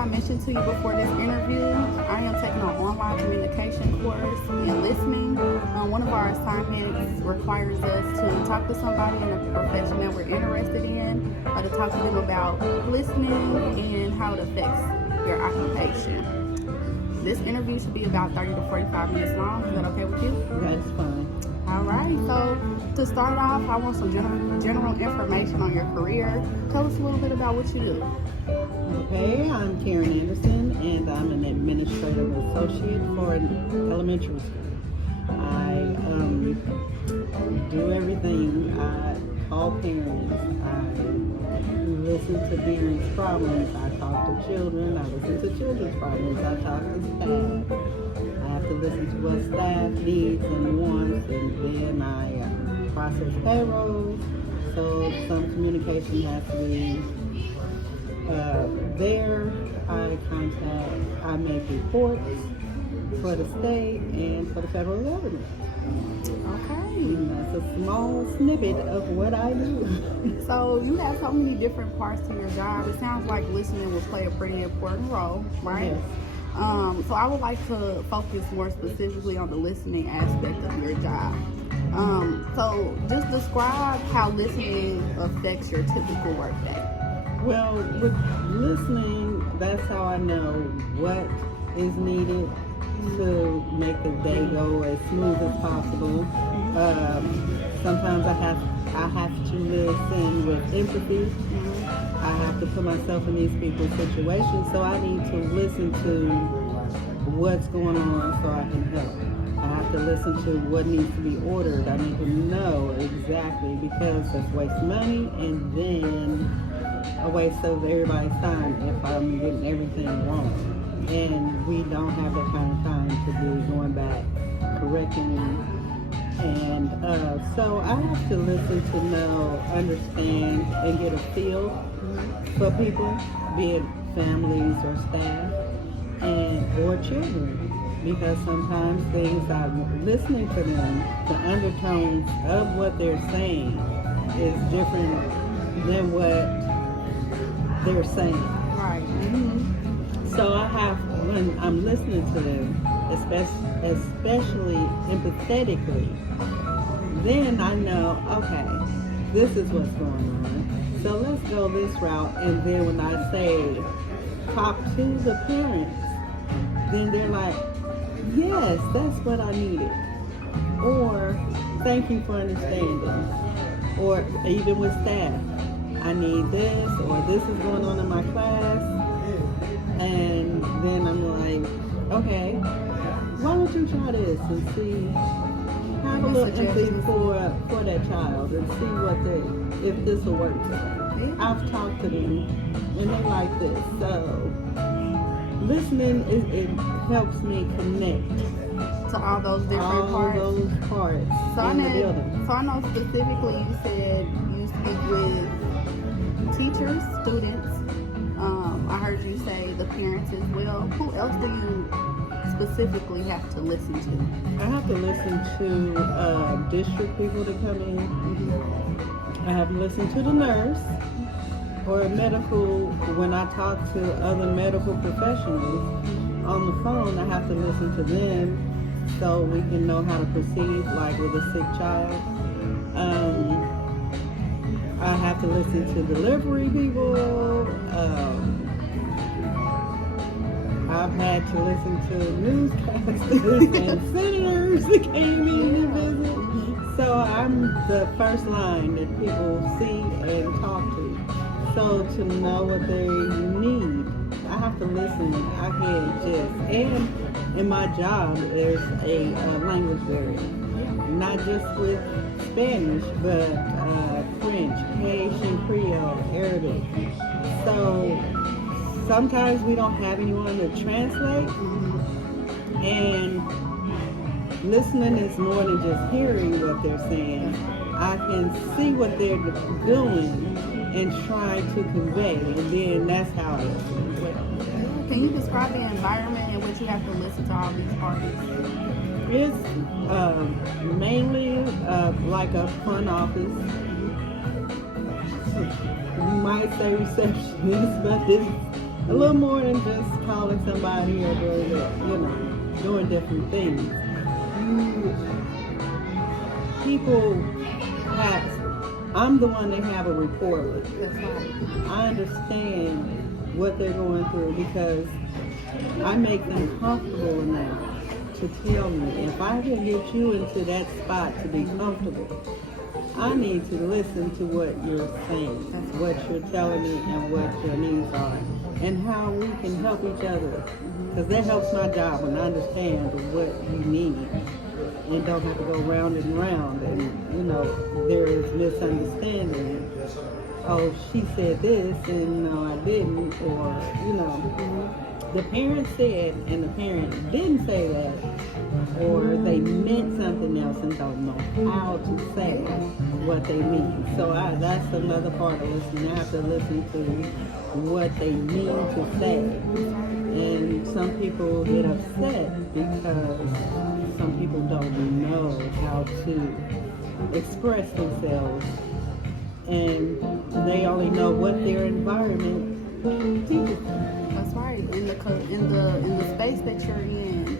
I mentioned to you before this interview, I am taking an online communication course in listening. One of our assignments requires us to talk to somebody in a profession that we're interested in, to talk to them about listening and how it affects your occupation. This interview should be about 30 to 45 minutes long. Is that okay with you? That's fine. Alrighty, so to start off, I want some general information on your career. Tell us a little bit about what you do. Okay, I'm Sharon Anderson, and I'm an administrative associate for an elementary school. I do everything. I call parents. I listen to parents' problems. I talk to children. I listen to children's problems. I talk to staff. I have to listen to what staff needs and wants, and then I process payrolls. So some communication has to be there. I make reports for the state and for the federal government. Okay. And that's a small snippet of what I do. So you have so many different parts to your job. It sounds like listening will play a pretty important role, right? Yes. So I would like to focus more specifically on the listening aspect of your job. So just describe how listening affects your typical workday. Well, with listening, that's how I know what is needed to make the day go as smooth as possible. Sometimes I have to listen with empathy. I have to put myself in these people's situations, so I need to listen to what's going on so I can help. I have to listen to what needs to be ordered. I need to know exactly, because that's waste money and then a waste of everybody's time if I'm getting everything wrong. And we don't have that kind of time to be going back, correcting. And so I have to listen to know, understand, and get a feel for people, be it families or staff or children. Because sometimes things I'm listening to them, the undertones of what they're saying is different than what they're saying. Right. So I have, when I'm listening to them, especially empathetically, then I know, okay, this is what's going on. So let's go this route. And then when I say talk to the parents, then they're like, yes, that's what I needed. Or thank you for understanding. Or even with staff, I need this, or this is going on in my class. And then I'm like, okay, why don't you try this and see, have a little empathy for that child and see if this will work for them. I've talked to them and they like this. So listening, it helps me connect to all those different parts. All those parts in the building. So I know specifically you said you speak with teachers, students. I heard you say the parents as well. Who else do you specifically have to listen to? I have to listen to district people that come in. I have to listen to the nurse or medical. When I talk to other medical professionals on the phone, I have to listen to them so we can know how to proceed, like with a sick child. I have to listen to delivery people. I've had to listen to newscasters and senators that came in to visit. So I'm the first line that people see and talk to. So to know what they need, I have to listen. I can't just, and in my job, there's a language barrier. Not just with Spanish, but French, Haitian, Creole, Arabic. So sometimes we don't have anyone to translate, and listening is more than just hearing what they're saying. I can see what they're doing and try to convey, and then that's how it is. Can you describe the environment in which you have to listen to all these parties? It's mainly like a front office. You might say receptionist, but a little more than just calling somebody or doing different things. People I'm the one they have a rapport with. That's right. I understand what they're going through because I make them comfortable enough to tell me. If I can get you into that spot to be comfortable, I need to listen to what you're saying, what you're telling me, and what your needs are, and how we can help each other. Because that helps my job when I understand what you need and don't have to go round and round. And, there is misunderstanding. Oh, she said this, and no, I didn't. Or, the parent said, and the parent didn't say that. Or they meant something else and don't know how to say what they mean. So that's another part of listening. I have to listen to what they mean to say. And some people get upset because some people don't know how to express themselves. And they only know what their environment teaches them. That's right. In the space that you're in,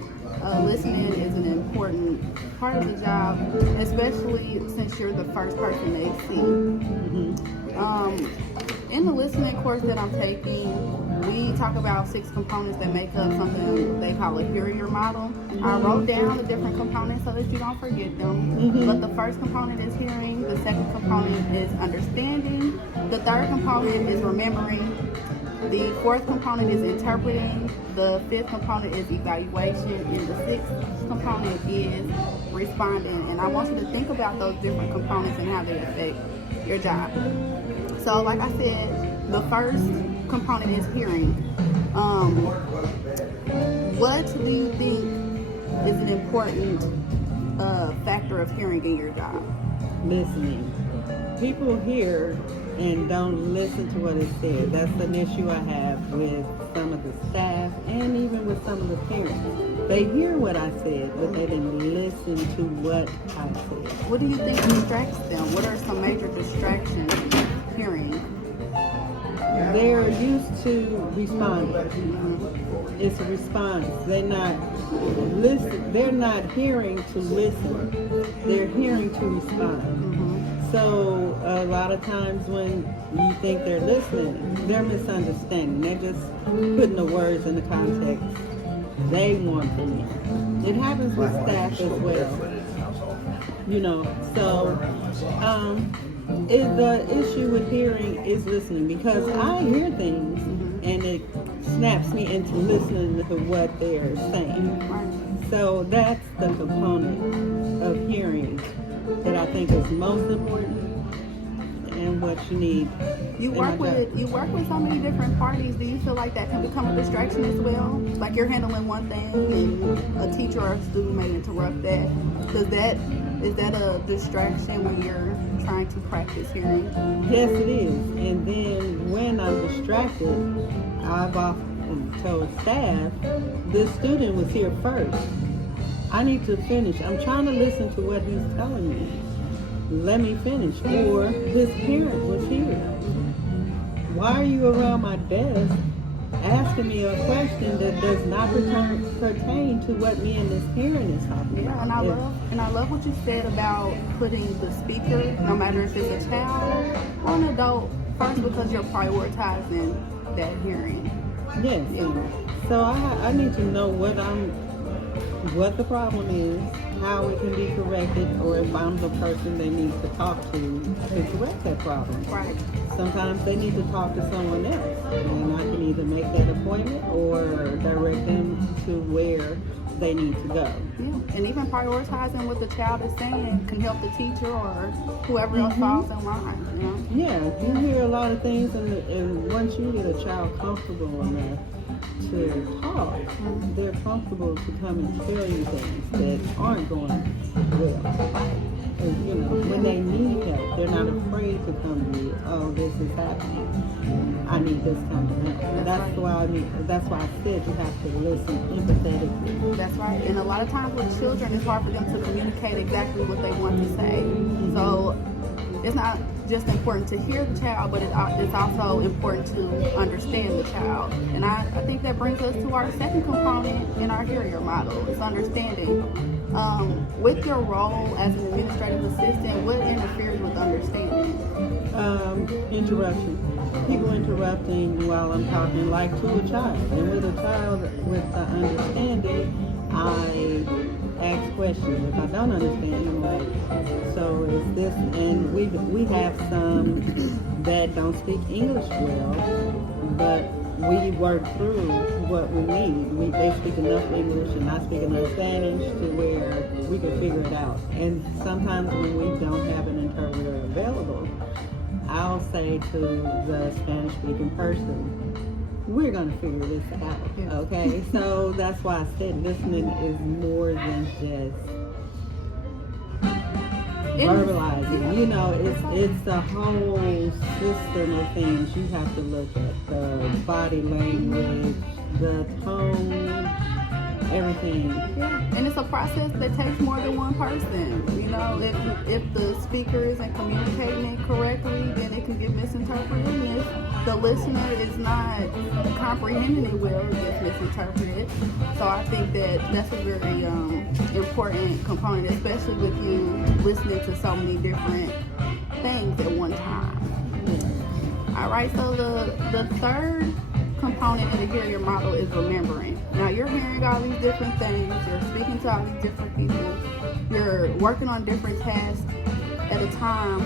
listening is an important part of the job, especially since you're the first person they see. In the listening course that I'm taking, we talk about 6 components that make up something they call a hearing model. I wrote down the different components so that you don't forget them. But the first component is hearing, the second component is understanding, the third component is remembering, the fourth component is interpreting, the fifth component is evaluation, and the sixth component is responding. And I want you to think about those different components and how they affect your job. So like I said, the first component is hearing. What do you think is an important factor of hearing in your job? Listening. People hear and don't listen to what is said. That's an issue I have with some of the staff and even with some of the parents. They hear what I said, but they didn't listen to what I said. What do you think distracts them? What are some major distractions in hearing? They're used to responding. It's a response. They're not hearing to listen. They're hearing to respond. So a lot of times when you think they're listening, they're misunderstanding. They're just putting the words in the context they want from you. It happens with staff as well. So the issue with hearing is listening, because I hear things and it snaps me into listening to what they're saying. So that's the component of hearing that I think is most important and what you need. You work with so many different parties. Do you feel like that can become a distraction as well? Like you're handling one thing and a teacher or a student may interrupt that. Is that a distraction when you're trying to practice hearing? Yes, it is. And then when I'm distracted, I've often told staff, the student was here first. I need to finish. I'm trying to listen to what he's telling me. Let me finish. Or his parent was here. Why are you around my desk asking me a question that does not pertain to what me and this parent is talking about? And I love what you said about putting the speaker, no matter if it's a child or an adult, first, because you're prioritizing that hearing. Yes. Yeah. So I need to know what the problem is, how it can be corrected, or if I'm the person they need to talk to correct that problem. Right. Sometimes they need to talk to someone else, and I can either make that appointment or direct them to where they need to go. Yeah, and even prioritizing what the child is saying can help the teacher or whoever else falls in line. Yeah, you hear a lot of things, and once you get a child comfortable enough to talk, they're comfortable to come and tell you things that aren't going well. And, when they need help, they're not afraid to come to you. Oh, this is happening. I need this kind of help. That's why I said you have to listen empathetically. That's right. And a lot of times with children, it's hard for them to communicate exactly what they want to say. So it's not just important to hear the child, but it's also important to understand the child. And I think that brings us to our second component in our hearing model, is understanding. With your role as an administrative assistant, what interferes with understanding? Interruption. People interrupting while I'm talking, like to a child. And with a child with the understanding, I ask questions. If I don't understand, I'm like, so is this? And we have some that don't speak English well, but we work through what we need. They speak enough English and I speak enough Spanish to where we can figure it out. And sometimes when we don't have an interpreter available, I'll say to the Spanish-speaking person, we're going to figure this out, okay? So that's why I said listening is more than just verbalizing. You know, it's a whole system of things. You have to look at the body language, the tone, everything. Yeah, and it's a process that takes more than one person. You know, if the speaker isn't communicating it correctly, then it can get misinterpreted. And if the listener is not comprehending it well, it gets misinterpreted. So I think that that's a very important component, especially with you listening to so many different things at one time. All right, so the third component in the hearing model is remembering. Now you're hearing all these different things, you're speaking to all these different people, you're working on different tasks at a time.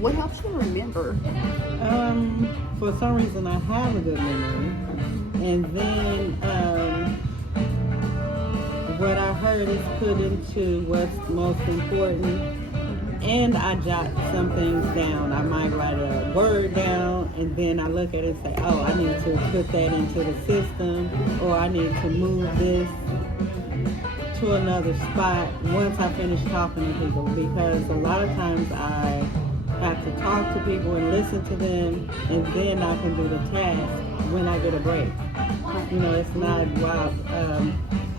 What helps you remember? For some reason I have a good memory, and then what I heard is put into what's most important. And I jot some things down. I might write a word down and then I look at it and say, oh, I need to put that into the system, or I need to move this to another spot once I finish talking to people, because a lot of times I have to talk to people and listen to them, and then I can do the task when I get a break. You know, it's not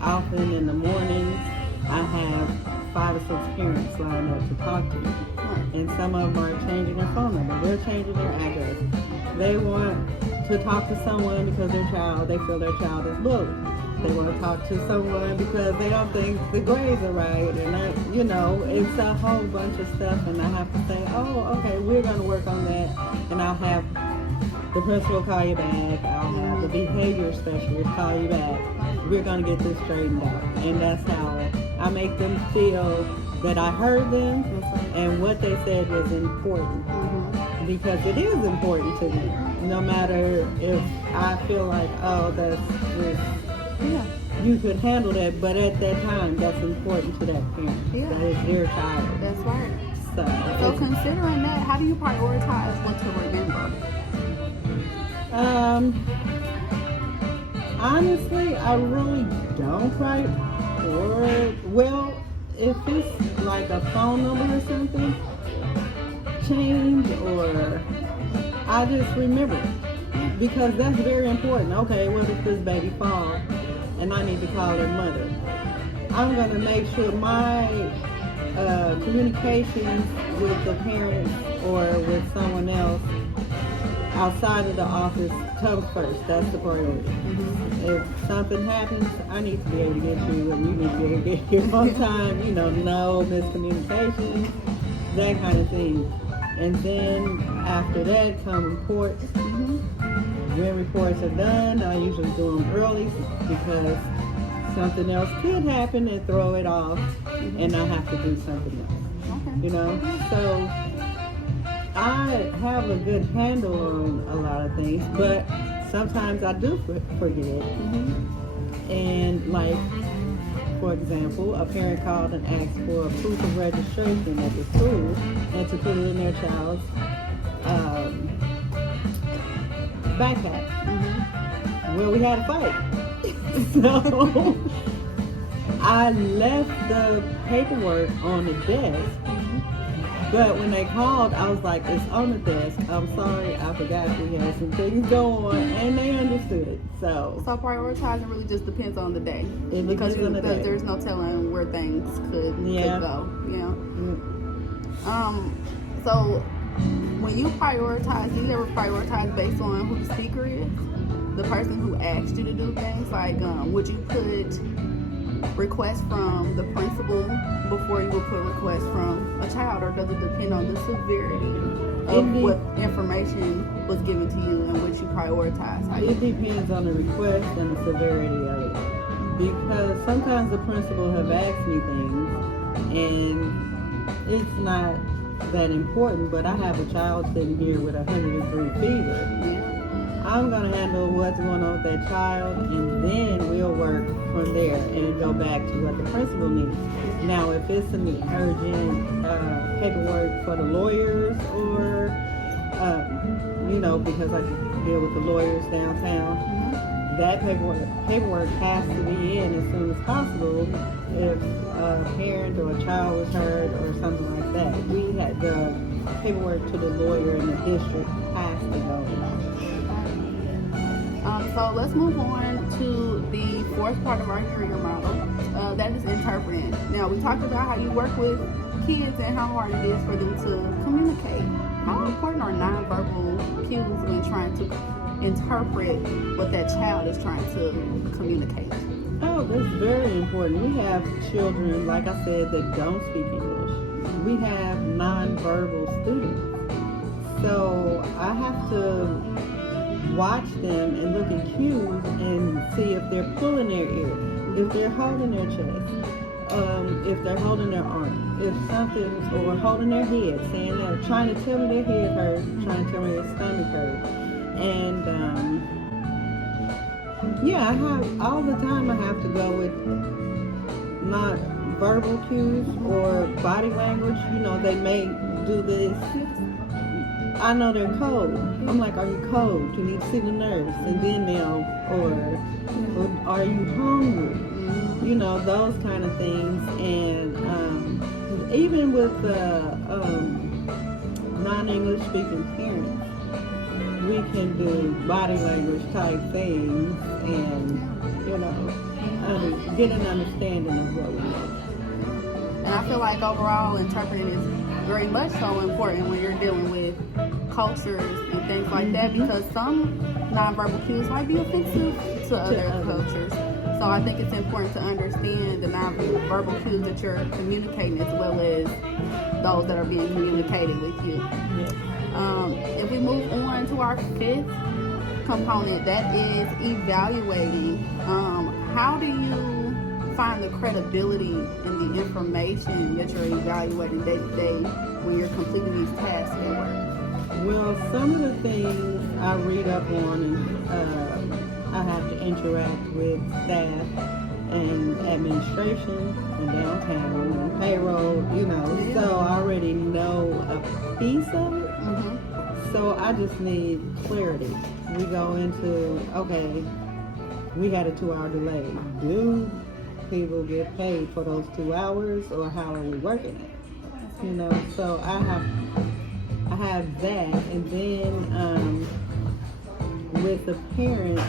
often in the mornings I have 5 or 6 parents lined up to talk to me. And some of them are changing their phone number. They're changing their address. They want to talk to someone because they feel their child is bullied. They want to talk to someone because they don't think the grades are right. And you know, it's a whole bunch of stuff. And I have to say, oh, okay, we're going to work on that. And I'll have the principal call you back. I'll have the behavior specialist call you back. We're going to get this straightened out. And that's how I make them feel that I heard them and what they said was important. Because it is important to me. No matter if I feel like, oh, that's just, you could handle that, but at that time, that's important to that parent. That is their child. That's right. So considering that, how do you prioritize what to remember? Honestly, I really don't well, if it's like a phone number or something, change, or I just remember it, because that's very important. Okay, what if this baby falls and I need to call their mother? I'm going to make sure my communications with the parents or with someone else outside of the office comes first. That's the priority. If something happens, I need to be able to get you, and you need to be able to get here on time. You know, no miscommunication, that kind of thing. And then after that come reports. When reports are done, I usually do them early because something else could happen and throw it off, and I have to do something else. You know, so I have a good handle on a lot of things, but sometimes I do forget. And like, for example, a parent called and asked for a proof of registration at the school and to put it in their child's backpack. Well, we had a fight. So I left the paperwork on the desk. But when they called, I was like, it's on the desk. I'm sorry, I forgot we had some things going, and they understood. So prioritizing really just depends on the day. It because depends on the day. There's no telling where things could go. So When you prioritize, do you ever prioritize based on who the speaker is? The person who asked you to do things? Like, would you put requests from the principal before you would put requests from a child, or does it depend on the severity of what information was given to you and which you prioritize? It depends on the request and the severity of it. Because sometimes the principal have asked me things and it's not that important, but I have a child sitting here with 100-degree fever. Yeah. I'm going to handle what's going on with that child, and then we'll work from there and go back to what the principal needs. Now, if it's some urgent paperwork for the lawyers, or, because I deal with the lawyers downtown, that paperwork has to be in as soon as possible if a parent or a child was hurt or something like that. We had the paperwork to the lawyer in the district has to go. So let's move on to the fourth part of our hearing model. That is interpreting. Now, we talked about how you work with kids and how hard it is for them to communicate. How important are nonverbal cues when trying to interpret what that child is trying to communicate? Oh, that's very important. We have children, like I said, that don't speak English. We have nonverbal students. So I have to watch them and look at cues and see if they're pulling their ear, if they're holding their chest, if they're holding their arm, if something's, or holding their head, saying that, trying to tell me their head hurt, trying to tell me their stomach hurt. And I have, all the time I have to go with not verbal cues or body language. They may do this. I know they're cold. I'm like, are you cold? You need to see the nurse. And then or are you hungry? Those kind of things. And even with non-English speaking parents, we can do body language type things and, get an understanding of what we know. And I feel like overall interpreting is very much so important when you're dealing with cultures and things like that, because some nonverbal cues might be offensive to other cultures. So I think it's important to understand the nonverbal cues that you're communicating as well as those that are being communicated with you. If we move on to our fifth component, that is evaluating. How do you find the credibility in the information that you're evaluating day to day when you're completing these tasks at work? Well, some of the things I read up on, and I have to interact with staff and administration and downtown and payroll, so I already know a piece of it. So I just need clarity. We go into, okay, we had a 2-hour delay. Do people get paid for those 2 hours, or how are we working it? So I have that, and then with the parents,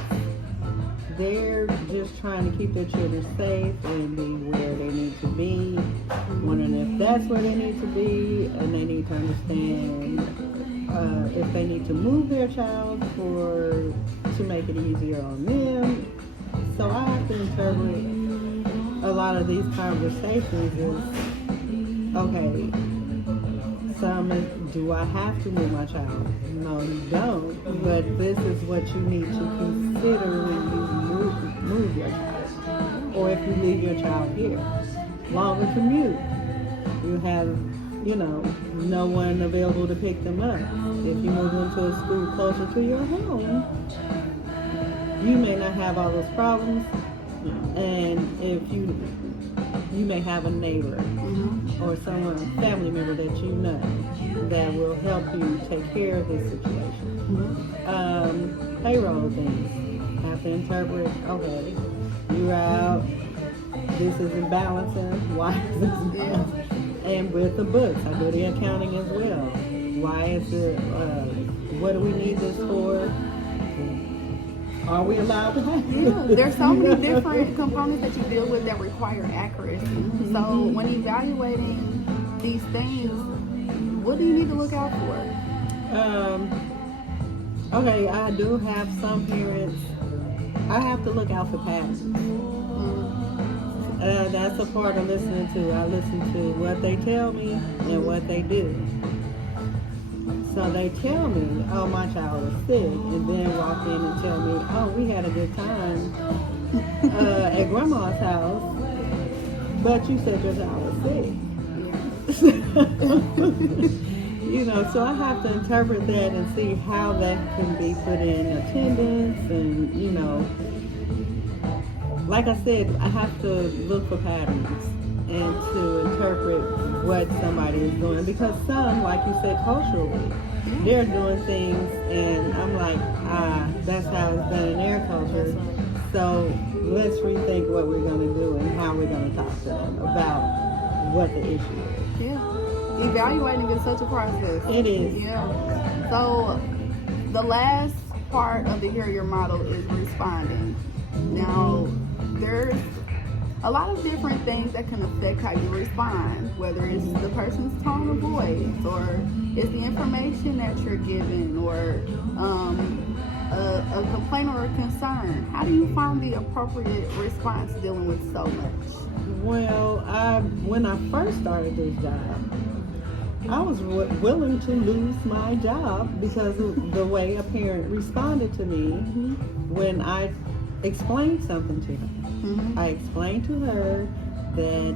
they're just trying to keep their children safe and be where they need to be, wondering if that's where they need to be, and they need to understand if they need to move their child to make it easier on them. So I have to interpret a lot of these conversations as, okay, do I have to move my child? No, you don't. But this is what you need to consider when you move your child, or if you leave your child here. Longer commute. You have, no one available to pick them up. If you move them to a school closer to your home, you may not have all those problems. And if you may have a neighbor or someone, family member that that will help you take care of this situation. Payroll things. Have to interpret, okay, you're out, this isn't balancing, why is this balancing? And with the books, I do the accounting as well. Why is it, what do we need this for? Are we allowed to have it? Yeah, there's so many different components that you deal with that require accuracy. So when evaluating these things, what do you need to look out for? Okay, I do have some parents. I have to look out for patterns. That's a part of listening to. I listen to what they tell me and what they do. So they tell me, oh, my child is sick, and then walk in and tell me, oh, we had a good time at grandma's house, but you said your child was sick. You know, so I have to interpret that and see how that can be put in attendance, and, you know, like I said, I have to look for patterns and to interpret what somebody is doing, because some, like you said, culturally, they're doing things and I'm like, that's how it's done in their culture. So let's rethink what we're going to do and how we're going to talk to them about what the issue is. Yeah. Evaluating is such a process. It is. Yeah. So the last part of the Hear Your model is responding. Now, there's a lot of different things that can affect how you respond, whether it's the person's tone of voice, or it's the information that you're given, or a complaint or a concern. How do you find the appropriate response dealing with so much? Well, when I first started this job, I was willing to lose my job because of the way a parent responded to me when I explained something to her. I explained to her that,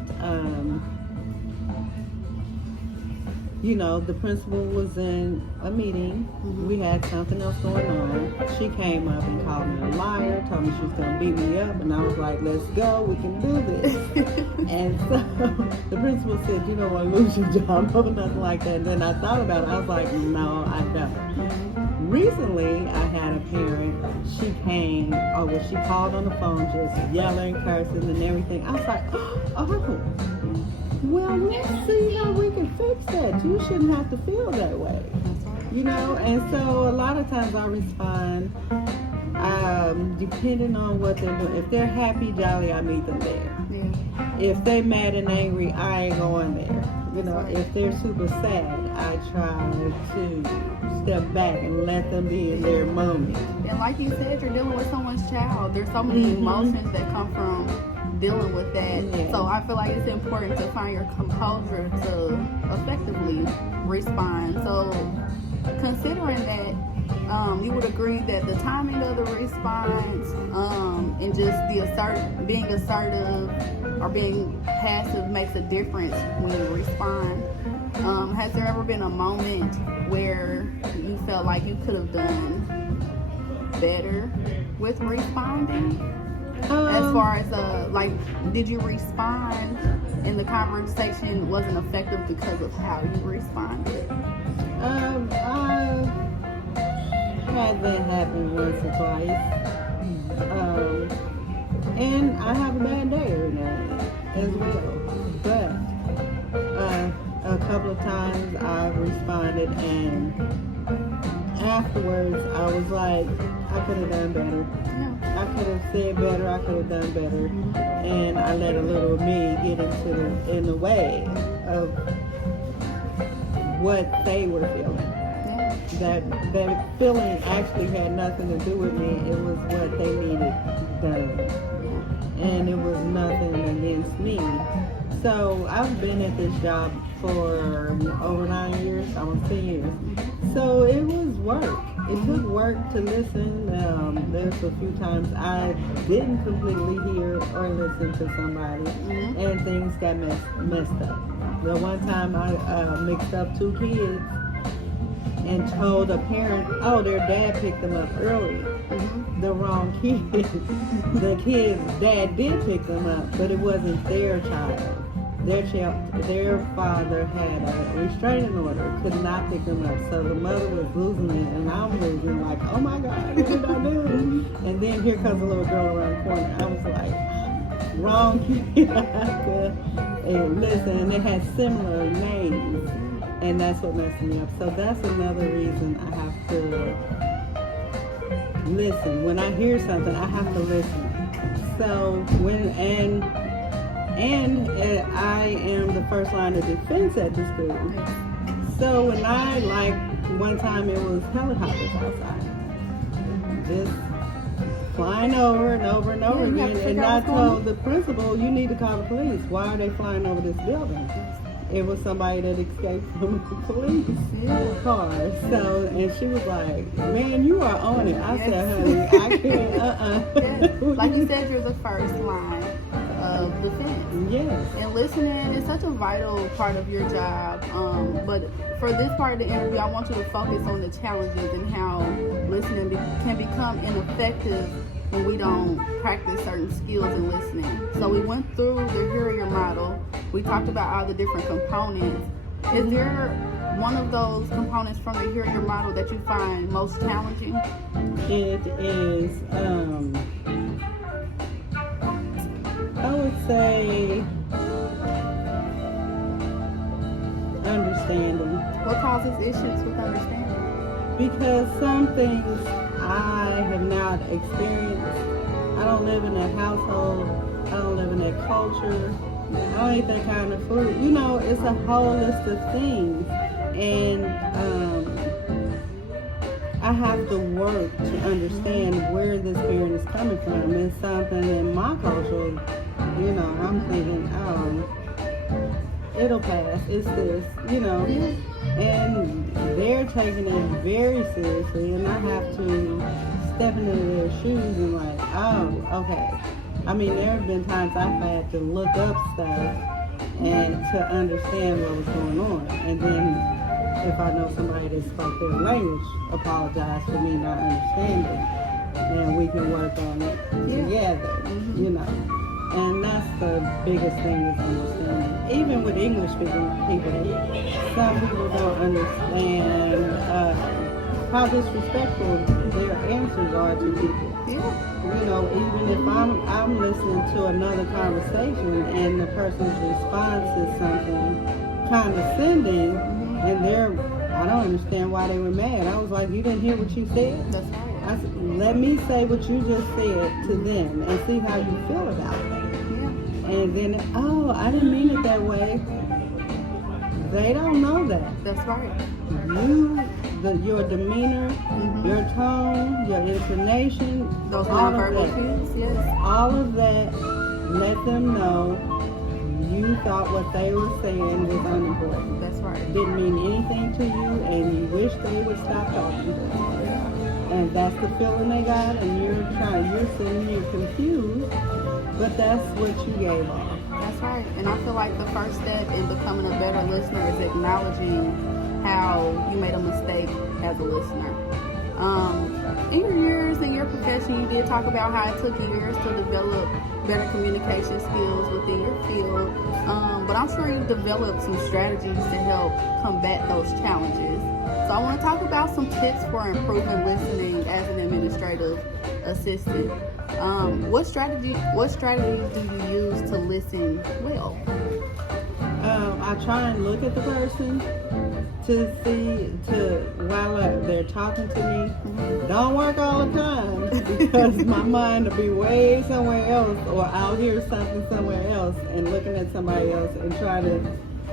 you know, the principal was in a meeting. We had something else going on. She came up and called me a liar, told me she was going to beat me up, and I was like, let's go, we can do this. And so the principal said, you don't want to lose your job, or nothing like that. And then I thought about it. I was like, no, I don't. Recently, I had a parent, she came, she called on the phone just yelling, cursing, and everything. I was like, oh, well, let's see how we can fix that. You shouldn't have to feel that way. You know, and so a lot of times I respond depending on what they're doing. If they're happy, jolly, I meet them there. If they're mad and angry, I ain't going there. You know, if they're super sad, I try to step back and let them be in their moment. And like you said, you're dealing with someone's child. There's so many emotions that come from dealing with that. Yeah. So I feel like it's important to find your composure to effectively respond. So considering that, you would agree that the timing of the response and just being assertive or being passive makes a difference when you respond. Has there ever been a moment where you felt like you could have done better with responding? As far as did you respond and the conversation wasn't effective because of how you responded? I had that happen once or twice, and I have a bad day every now as well. But a couple of times I've responded, and afterwards I was like, I could have done better. I could have said better. I could have done better, and I let a little of me get in the way of what they were feeling. That feeling actually had nothing to do with me. It was what they needed done, and it was nothing against me. So I've been at this job for over 9 years, almost 10 years. So it was work. It took work to listen. There's a few times I didn't completely hear or listen to somebody, and things got messed up. The one time I mixed up two kids and told a parent, oh, their dad picked them up early. The wrong kid. The kid's dad did pick them up, but it wasn't their child. Their father had a restraining order, could not pick them up. So the mother was losing it, and I'm losing, like, oh my God, what did I do? And then here comes a little girl around the corner. I was like, wrong kid. And listen, and they had similar names, and that's what messed me up. So that's another reason I have to listen. When I hear something, I have to listen. So and I am the first line of defense at the school. So when I one time it was helicopters outside. Just flying over and over and over again. And I told the principal, you need to call the police. Why are they flying over this building? It was somebody that escaped from a police car. So, and she was like, man, you are on it. I said, honey, I can't, Like you said, you're the first line of defense. Yes. And listening is such a vital part of your job. But for this part of the interview, I want you to focus on the challenges and how listening can become ineffective when we don't practice certain skills in listening. So we went through the hear your model. We talked about all the different components. Is there one of those components from the hear your model that you find most challenging? It is, I would say, understanding. What causes issues with understanding? Because some things I have not experienced. I don't live in that household. I don't live in that culture. I don't eat that kind of food. You know, it's a whole list of things. And I have to work to understand where this parent is coming from. It's something in my culture, you know, I'm thinking, oh, it'll pass. It's this, you know. And they're taking it very seriously, and I have to step into their shoes and like, oh, okay. I mean, there have been times I've had to look up stuff and to understand what was going on. And then if I know somebody that spoke their language, apologize for me not understanding. And we can work on it together, you know. And that's the biggest thing is understanding. Even with English speaking people, some people don't understand how disrespectful their answers are to people. You know, even if I'm listening to another conversation and the person's response is something condescending, and I don't understand why they were mad. I was like, you didn't hear what you said? That's right. I said, let me say what you just said to them and see how you feel about it. And then, oh, I didn't mean it that way. They don't know that. That's right. Your demeanor, your tone, your intonation, those nonverbal cues, yes. All of that, let them know you thought what they were saying was unimportant. That's right. Didn't mean anything to you, and you wish they would stop talking to you. And that's the feeling they got, and you're sitting here confused, but that's what you gave off. That's right. And I feel like the first step in becoming a better listener is acknowledging how you made a mistake as a listener. In your years in your profession, you did talk about how it took years to develop better communication skills within your field, but I'm sure you developed some strategies to help combat those challenges. So I want to talk about some tips for improving listening as an administrative assistant. What strategies do you use to listen well? I try and look at the person while they're talking to me. Don't work all the time because my mind will be way somewhere else, or I'll hear something somewhere else and looking at somebody else and try to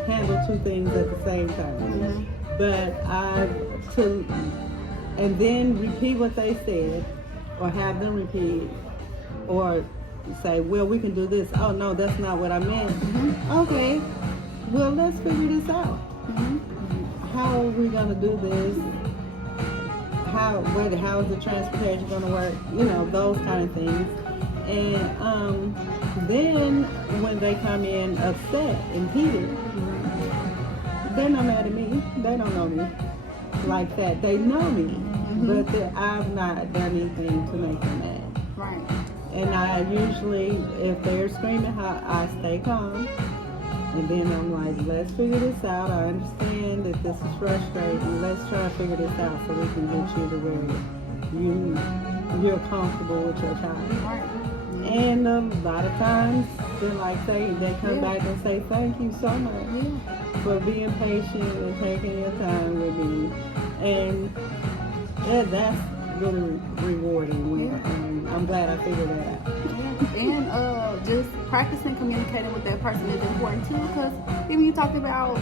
handle two things at the same time. But and then repeat what they said, or have them repeat, or say, well, we can do this. Oh no, that's not what I meant. Okay, well, let's figure this out. How are we gonna do this? How is the transportation gonna work? You know, those kind of things. And then when they come in upset and heated, they're not mad at me. They don't know me like that. They know me, but I've not done anything to make them mad. Right. And I usually, if they're screaming, I stay calm. And then I'm like, let's figure this out. I understand that this is frustrating. Let's try to figure this out so we can get you to where you're comfortable with your child. Right. And a lot of times, they come back and say, thank you so much for being patient and taking your time with me. And that's really rewarding. And I'm glad I figured that out. And just practicing communicating with that person is important too, because even you talked about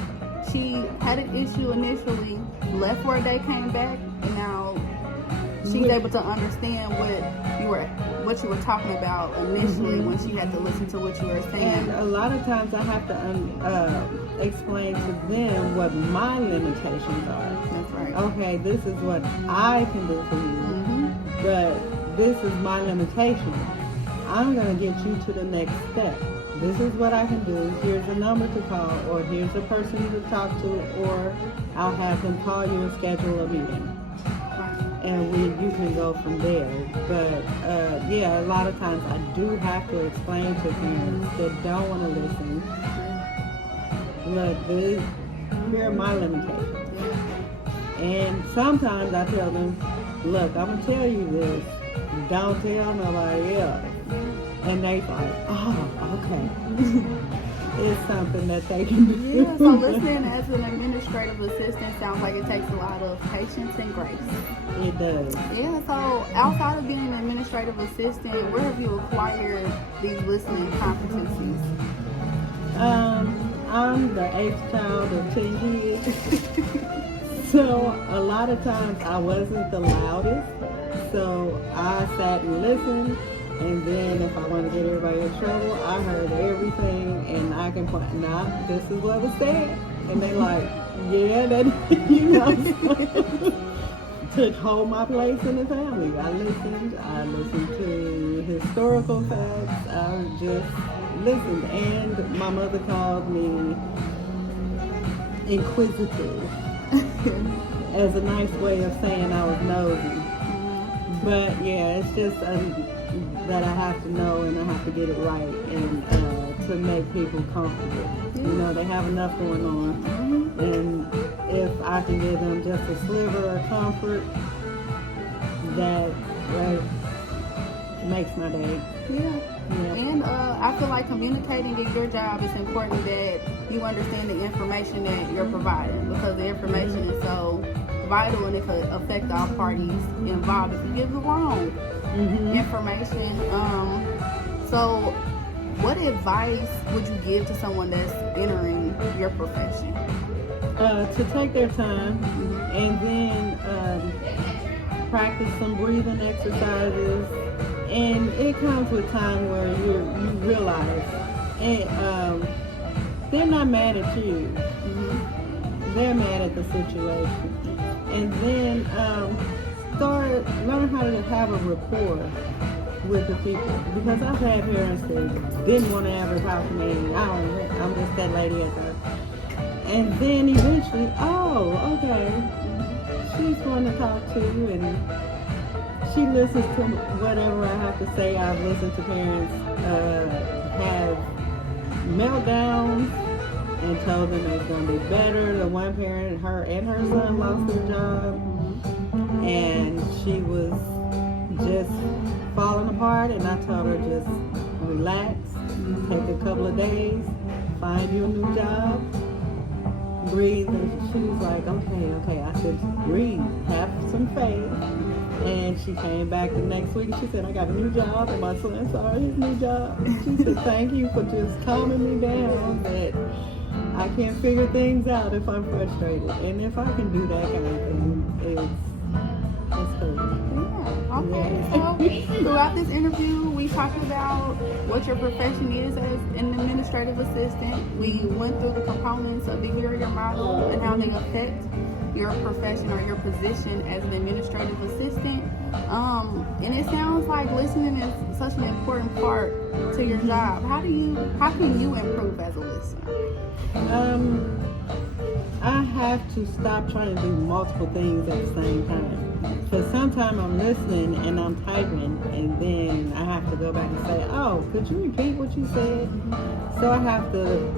she had an issue initially, left for a day, came back, and now she's able to understand what you were talking about initially when she had to listen to what you were saying. And a lot of times I have to explain to them what my limitations are. That's right. Okay, this is what I can do for you, but this is my limitation. I'm going to get you to the next step. This is what I can do. Here's a number to call, or here's a person to talk to, or I'll have them call you and schedule a meeting. And you can go from there. But yeah, a lot of times I do have to explain to parents that don't want to listen. Look, here are my limitations. And sometimes I tell them, look, I'm going to tell you this. Don't tell nobody else. And they like, oh, okay. It's something that they can do. Yeah, so listening as an administrative assistant sounds like it takes a lot of patience and grace. It does. Yeah, so outside of being an administrative assistant, where have you acquired these listening competencies? I'm the 8th child of 10 kids. So a lot of times I wasn't the loudest. So I sat and listened. And then if I want to get everybody in trouble, I heard everything, and I can point, nah, this is what was said. And they like, yeah, that, to hold my place in the family. I listened to historical facts, I just listened. And my mother called me inquisitive as a nice way of saying I was nosy. But yeah, it's just that I have to know, and I have to get it right, and to make people comfortable. You know, they have enough going on, and if I can give them just a sliver of comfort, that makes my day. Yeah. And I feel like communicating in your job, it's important that you understand the information that you're providing, because the information is so vital and it could affect all parties involved if you give the wrong information. So what advice would you give to someone that's entering your profession? To take their time and then practice some breathing exercises. And it comes with time where you realize, and they're not mad at you. They're mad at the situation. And then learn how to have a rapport with the people. Because I've had parents that didn't want to ever talk to me. I'm just that lady at the. And then eventually, oh, okay, she's going to talk to you, and she listens to whatever I have to say. I've listened to parents have meltdowns and told them it's going to be better. The one parent, her and her son lost their job, and she was just falling apart, and I told her just relax, take a couple of days, find you a new job, breathe. And she was like, okay. I said, breathe, have some faith. And she came back the next week and she said, I got a new job, and my son saw his new job. She said, thank you for just calming me down, that I can't figure things out if I'm frustrated. And if I can do that kind of thing, it's cool. Yeah, okay. So throughout this interview, we talked about what your profession is as an administrative assistant. We went through the components of the behavior model and how they affect your profession or your position as an administrative assistant. And it sounds like listening is such an important part to your job. How can you improve as a listener? I have to stop trying to do multiple things at the same time. Because sometimes I'm listening and I'm typing, and then I have to go back and say, oh, could you repeat what you said? So I have to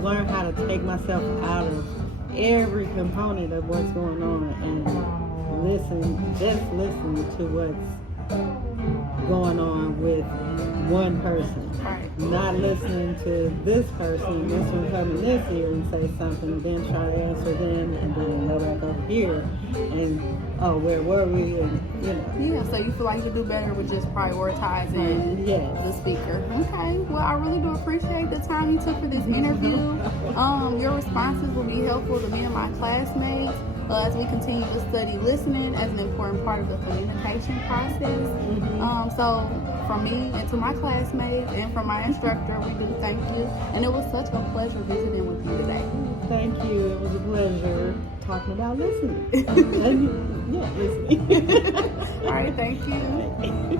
learn how to take myself out of every component of what's going on and just listen to what's going on with one person. Not listening to this person, this one coming this ear and say something, then try to answer them, and then go back up here and, oh, where were we? And you know. Yeah, so you feel like you could do better with just prioritizing Yes. the speaker. Okay, well, I really do appreciate the time you took for this interview. Your responses will be helpful to me and my classmates as we continue to study listening as an important part of the communication process. So from me and to my classmates and from my instructor, we do thank you. And it was such a pleasure visiting with you today. Thank you. It was a pleasure talking about listening. Yeah, listening. All right, thank you.